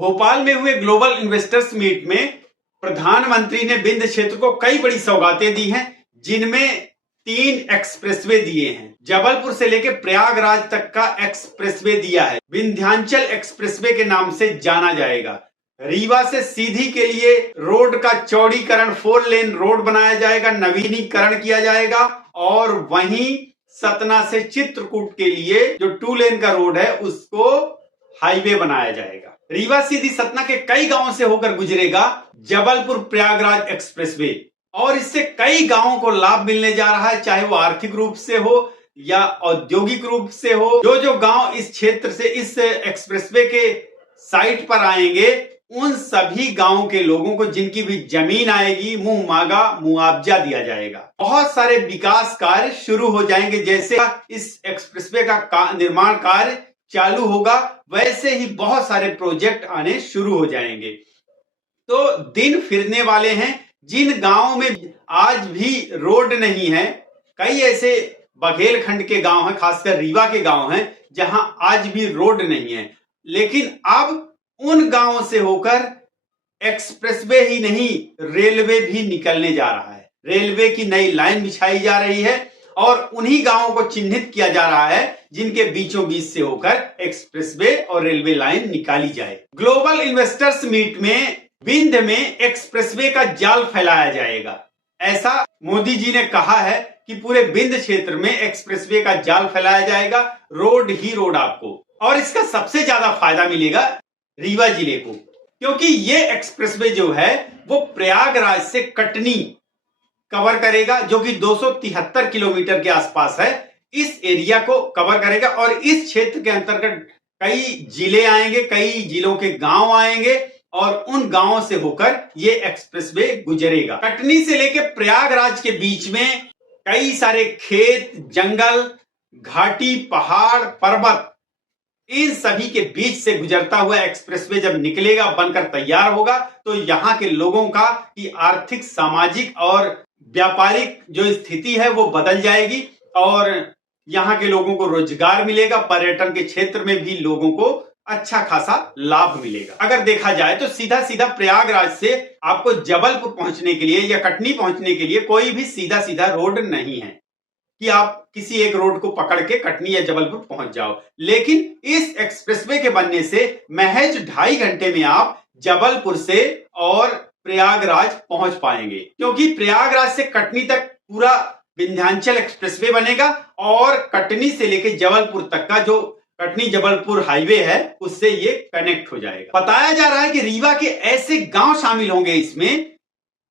भोपाल में हुए global investors meet में प्रधानमंत्री ने विंध्य क्षेत्र को कई बड़ी सौगातें दी हैं, जिनमें 3 एक्सप्रेसवे दिए हैं। जबलपुर से लेकर प्रयागराज तक का एक्सप्रेसवे दिया है, विंध्याचल एक्सप्रेसवे के नाम से जाना जाएगा। रीवा से सीधी के लिए रोड का चौड़ीकरण 4 लेन रोड बनाया जाएगा, नवीनीकरण किया जाएगा। और वहीं सतना से चित्रकूट के लिए जो 2 लेन का रोड है उसको हाईवे बनाया जाएगा। रीवा सीधी सतना के कई गांवों से होकर गुजरेगा जबलपुर प्रयागराज एक्सप्रेसवे और इससे कई गांवों को लाभ मिलने जा रहा है, चाहे वो आर्थिक रूप से हो या औद्योगिक रूप से हो। जो गांव इस क्षेत्र से इस एक्सप्रेसवे के साइट पर आएंगे उन सभी गांवों के लोगों को जिनकी भी जमीन आएगी मुंह मांगा मुआवजा दिया जाएगा। बहुत सारे विकास कार्य शुरू हो जाएंगे, जैसे इस एक्सप्रेसवे का निर्माण कार्य चालू होगा वैसे ही बहुत सारे प्रोजेक्ट आने शुरू हो जाएंगे। तो दिन फिरने वाले हैं। जिन गांवों में आज भी रोड नहीं है, कई ऐसे बघेलखंड के गांव हैं, खासकर रीवा के गांव हैं जहां आज भी रोड नहीं है, लेकिन अब उन गांवों से होकर एक्सप्रेसवे ही नहीं रेलवे भी निकलने जा रहा है। रेलवे की नई लाइन बिछाई जा रही है और उन्हीं गांवों को चिन्हित किया जा रहा है जिनके बीचों बीच से होकर एक्सप्रेसवे और रेलवे लाइन निकाली जाए। ग्लोबल इन्वेस्टर्स मीट में विंध्य में एक्सप्रेसवे का जाल फैलाया जाएगा, ऐसा मोदी जी ने कहा है कि पूरे विंध्य क्षेत्र में एक्सप्रेसवे का जाल फैलाया जाएगा, रोड ही रोड आपको। और इसका सबसे ज्यादा फायदा मिलेगा रीवा जिले को, क्योंकि ये एक्सप्रेसवे जो है वो प्रयागराज से कटनी कवर करेगा, जो कि 273 किलोमीटर के आसपास है। इस एरिया को कवर करेगा और इस क्षेत्र के अंतर्गत कई जिले आएंगे, कई जिलों के गांव आएंगे और उन गांवों से होकर ये एक्सप्रेसवे गुजरेगा। कटनी से लेकर प्रयागराज के बीच में कई सारे खेत, जंगल, घाटी, पहाड़, पर्वत, इन सभी के बीच से गुजरता हुआ एक्सप्रेसवे जब निकलेगा, बनकर तैयार होगा, तो यहाँ के लोगों का की आर्थिक, सामाजिक और व्यापारिक जो स्थिति है वो बदल जाएगी और यहाँ के लोगों को रोजगार मिलेगा। पर्यटन के क्षेत्र में भी लोगों को अच्छा खासा लाभ मिलेगा। अगर देखा जाए तो सीधा सीधा प्रयागराज से आपको जबलपुर पहुंचने के लिए या कटनी पहुंचने के लिए कोई भी सीधा सीधा रोड नहीं है कि आप किसी एक रोड को पकड़ के कटनी या जबलपुर पहुंच जाओ। लेकिन इस एक्सप्रेसवे के बनने से महज 2.5 घंटे में आप जबलपुर से और प्रयागराज पहुंच पाएंगे, क्योंकि प्रयागराज से कटनी तक पूरा विंध्याचल एक्सप्रेसवे बनेगा और कटनी से लेकर जबलपुर तक का जो कटनी जबलपुर हाईवे है उससे ये कनेक्ट हो जाएगा। बताया जा रहा है कि रीवा के ऐसे गांव शामिल होंगे इसमें,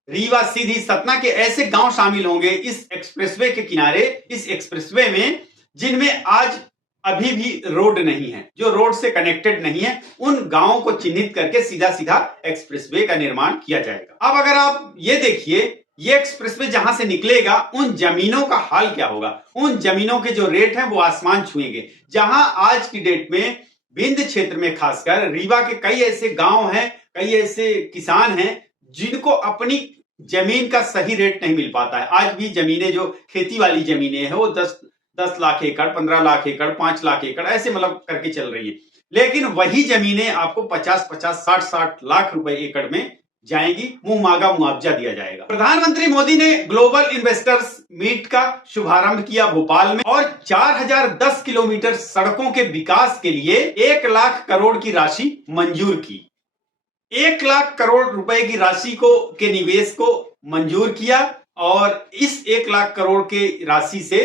रीवा सीधी सतना के ऐसे गांव शामिल होंगे इस एक्सप्रेसवे के किनारे, इस एक्सप्रेसवे में, जिनमें आज अभी भी रोड नहीं है, जो रोड से कनेक्टेड नहीं है। उन गांवों को चिन्हित करके सीधा सीधा एक्सप्रेसवे का निर्माण किया जाएगा। अब अगर आप ये देखिए, ये एक्सप्रेसवे जहां से निकलेगा उन जमीनों का हाल क्या होगा। उन जमीनों के जो रेट हैं वो आसमान छुएंगे। जहां आज की डेट में विंध्य क्षेत्र में खासकर रीवा के कई ऐसे गांव हैं, कई ऐसे किसान हैं जिनको अपनी जमीन का सही रेट नहीं मिल पाता है। आज भी जमीनें, जो खेती वाली जमीनें हैं, वो 10 लाख एकड़, 15 लाख एकड़, 5 लाख एकड़ ऐसे मतलब करके चल रही है। लेकिन वही जमीनें आपको 50-50, 60-60 लाख रुपए एकड़ में जाएंगी, मुंह मांगा मुआवजा दिया जाएगा। प्रधानमंत्री मोदी ने ग्लोबल इन्वेस्टर्स मीट का शुभारंभ किया भोपाल में और 4010 किलोमीटर सड़कों के विकास के लिए 1 लाख करोड़ की राशि मंजूर की। 1 लाख करोड़ रुपए की राशि के निवेश को मंजूर किया और इस 1 लाख करोड़ के राशि से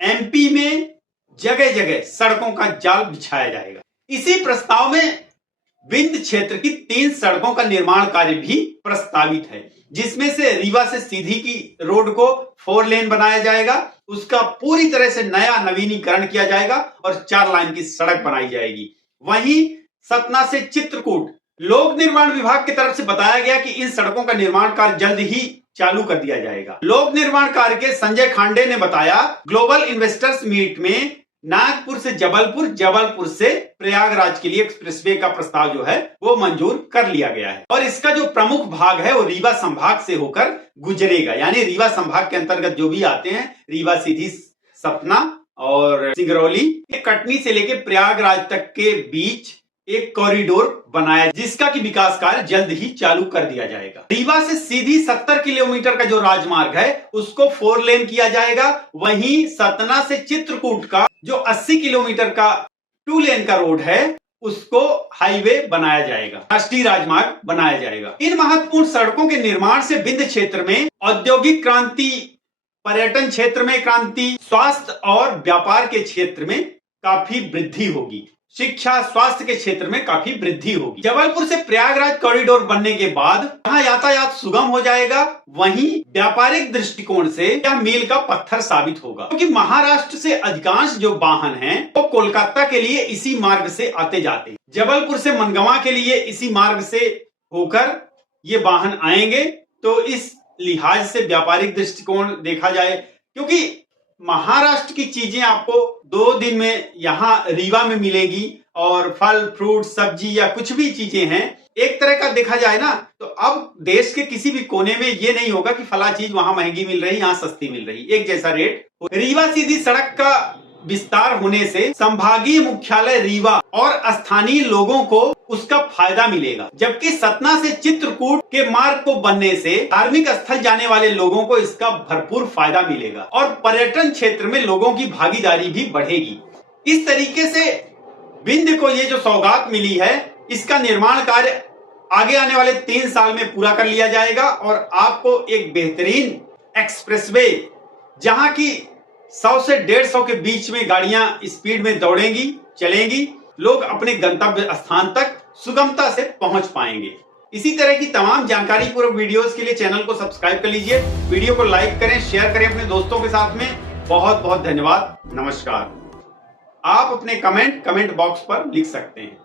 एमपी में जगह जगह सड़कों का जाल बिछाया जाएगा। इसी प्रस्ताव में विंध्य क्षेत्र की 3 सड़कों का निर्माण कार्य भी प्रस्तावित है, जिसमें से रीवा से सीधी की रोड को 4 लेन बनाया जाएगा, उसका पूरी तरह से नया नवीनीकरण किया जाएगा और 4 लाइन की सड़क बनाई जाएगी। वहीं सतना से चित्रकूट लोक निर्माण विभाग की तरफ से बताया गया कि इन सड़कों का निर्माण कार्य जल्द ही चालू कर दिया जाएगा। लोक निर्माण कार्य के संजय खांडे ने बताया, ग्लोबल इन्वेस्टर्स मीट में नागपुर से जबलपुर, जबलपुर से प्रयागराज के लिए एक्सप्रेसवे का प्रस्ताव जो है वो मंजूर कर लिया गया है और इसका जो प्रमुख भाग है वो रीवा संभाग से होकर गुजरेगा। यानी रीवा संभाग के अंतर्गत जो भी आते हैं, रीवा सीधी, सतना और सिंगरौली, कटनी से लेकर प्रयागराज तक के बीच एक कॉरिडोर बनाया जिसका कि विकास कार्य जल्द ही चालू कर दिया जाएगा। रीवा से सीधी 70 किलोमीटर का जो राजमार्ग है उसको 4 लेन किया जाएगा। वहीं सतना से चित्रकूट का जो 80 किलोमीटर का 2 लेन का रोड है उसको हाईवे बनाया जाएगा, राष्ट्रीय राजमार्ग बनाया जाएगा। इन महत्वपूर्ण सड़कों के निर्माण से विंध्य क्षेत्र में औद्योगिक क्रांति, पर्यटन क्षेत्र में क्रांति, स्वास्थ्य और व्यापार के क्षेत्र में काफी वृद्धि होगी, शिक्षा स्वास्थ्य के क्षेत्र में काफी वृद्धि होगी। जबलपुर से प्रयागराज कॉरिडोर बनने के बाद जहां यातायात सुगम हो जाएगा, वहीं व्यापारिक दृष्टिकोण से यह मील का पत्थर साबित होगा, क्योंकि महाराष्ट्र से अधिकांश जो वाहन हैं वो कोलकाता के लिए इसी मार्ग से आते जाते हैं। जबलपुर से मनगवा के लिए इसी मार्ग से होकर ये वाहन आएंगे। तो इस लिहाज से व्यापारिक दृष्टिकोण देखा जाए, क्योंकि महाराष्ट्र की चीजें आपको 2 दिन में यहाँ रीवा में मिलेगी और फल फ्रूट सब्जी या कुछ भी चीजें हैं एक तरह का देखा जाए ना, तो अब देश के किसी भी कोने में ये नहीं होगा कि फला चीज वहां महंगी मिल रही, यहाँ सस्ती मिल रही, एक जैसा रेट। रीवा सीधी सड़क का विस्तार होने से संभागीय मुख्यालय रीवा और स्थानीय लोगों को उसका फायदा मिलेगा, जबकि सतना से चित्रकूट के मार्ग को बनने से धार्मिक स्थल जाने वाले लोगों को इसका भरपूर फायदा मिलेगा और पर्यटन क्षेत्र में लोगों की भागीदारी भी बढ़ेगी। इस तरीके से विंध्य को ये जो सौगात मिली है इसका निर्माण कार्य आगे आने वाले 3 साल में पूरा कर लिया जाएगा और आपको एक बेहतरीन एक्सप्रेसवे, जहां की 100 से 150 के बीच में गाड़ियां स्पीड में दौड़ेंगी, चलेंगी, लोग अपने गंतव्य स्थान तक सुगमता से पहुंच पाएंगे। इसी तरह की तमाम जानकारी पूर्वक वीडियोस के लिए चैनल को सब्सक्राइब कर लीजिए, वीडियो को लाइक करें, शेयर करें अपने दोस्तों के साथ में। बहुत बहुत धन्यवाद, नमस्कार। आप अपने कमेंट बॉक्स पर लिख सकते हैं।